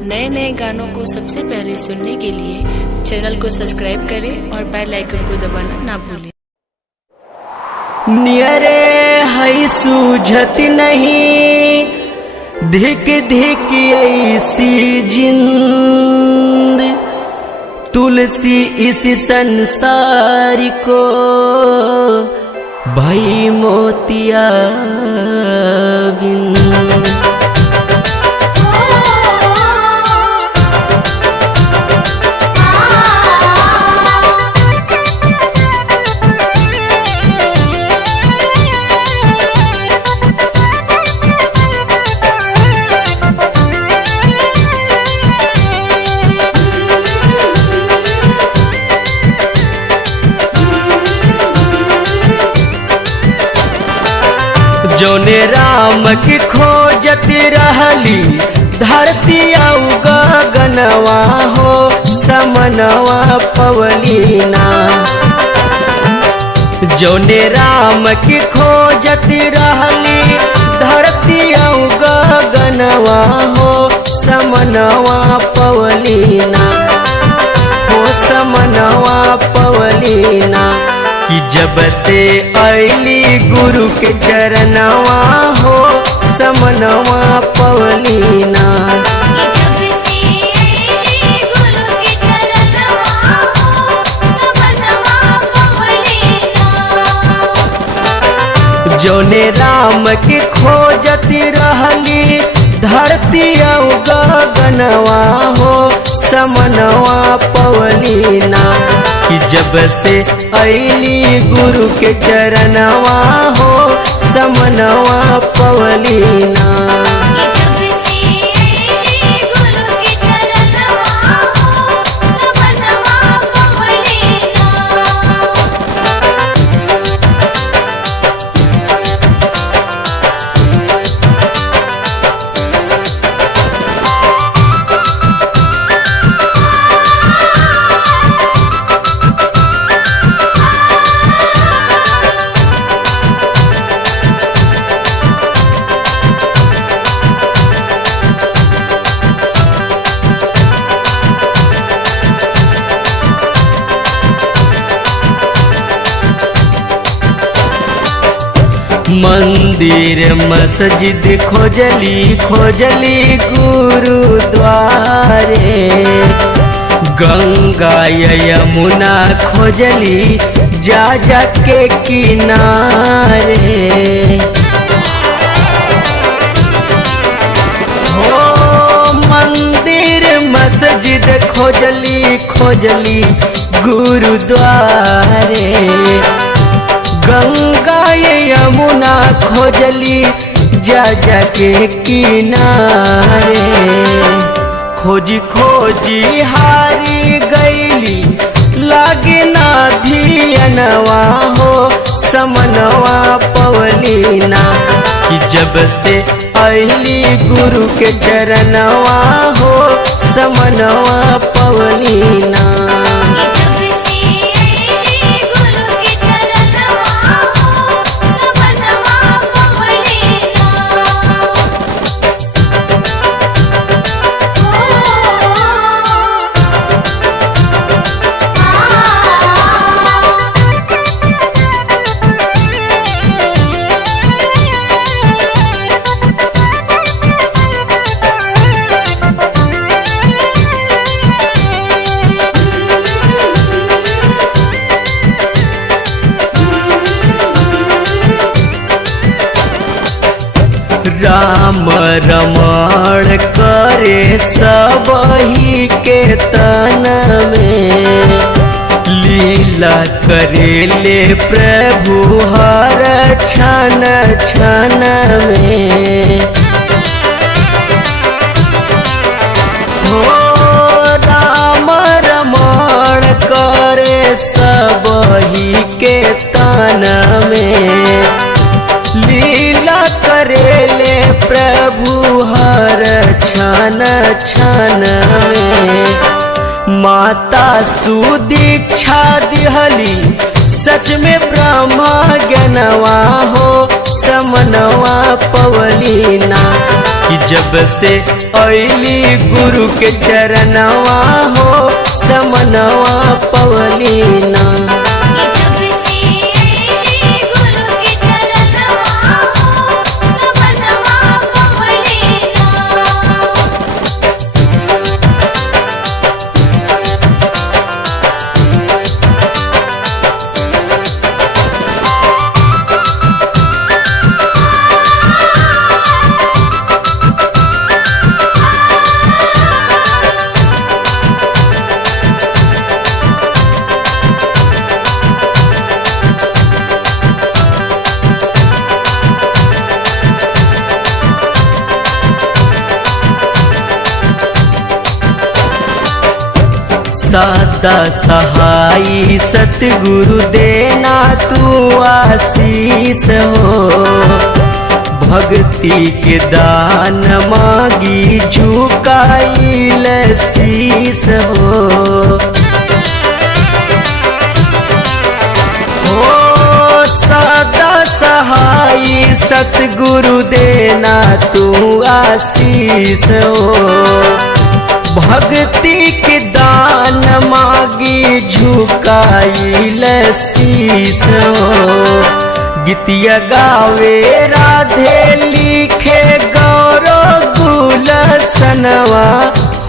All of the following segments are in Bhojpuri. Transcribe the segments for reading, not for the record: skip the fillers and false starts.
नए नए गानों को सबसे पहले सुनने के लिए चैनल को सब्सक्राइब करें और बेल आइकन को दबाना ना भूलें। नियरे है सूझत नहीं धिक धिक ऐसी जिंद, तुलसी इस संसार को भई मोतिया बिन। जोने राम की खोजत रहली धरती आउ गगनवा हो समनवा पवलीना। जोने राम की खोजत रहली धरती आउ गगनवा हो समनवा पवलीना, हो समनवा पवलीना। कि जब से अली गुरु के चरणवा हो समनवा पवलीना। जोने राम की खोजत रहली धरती आउ गगनवा हो समनवा पवलीना। कि जब से अली गुरु के चरणवा हो समनवा पवलीना। मंदिर मस्जिद खोजली खोजली गुरुद्वारे, गंगा यमुना खोजली जा जा के किनारे। हो मंदिर मस्जिद खोजली खोजली गुरुद्वारे, गंगा यमुना खोजली जा जा के किनारे। खोजी खोजी हारी गईली लागे ना धियनवा हो समनवा पवलीना। कि जब से अली गुरु के चरणवा हो समनवा पवलीना। राम रमण करे सबही के तन में, लीला करेले प्रभु हर क्षण क्षण में। हो राम रमण करे सबही के तन में, लीला करेले प्रभु हर क्षण क्षण में। माता सुदीक्षा दिहली सच में ब्रह्मा ज्ञानवा हो समनवा पवलीना कि जब से ऐली गुरु के चरणवा हो समनवा पवलीना। सदा सहाई सतगुरु देना तू आशीष हो, भक्ति के दान मांगी झुकाइल शीस हो। सदा सहाई सतगुरु देना तू आशीष हो, भक्ति के दान मांगी झुकाइल शीस हो। गीतिया गावे राधे लिखे गौरव गुलशनवा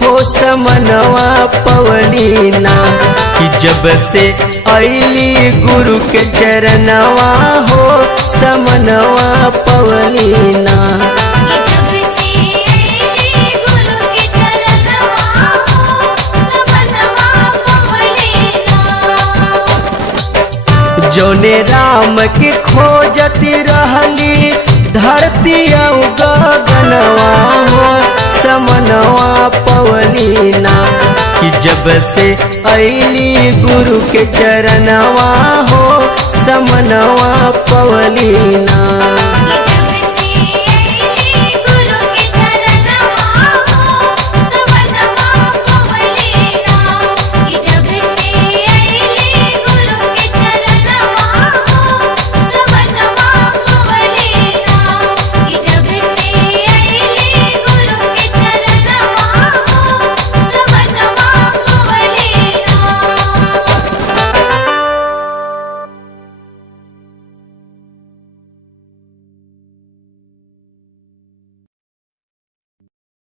हो समनवा पवलीना कि जब से ऐली गुरु के चरणवा हो समनवा पवलीना। जौने राम के खोजती रहली धरती गगनवा हो समनवा पवलीना कि जब से ऐली गुरु के चरणवा हो समनवा पवलीना।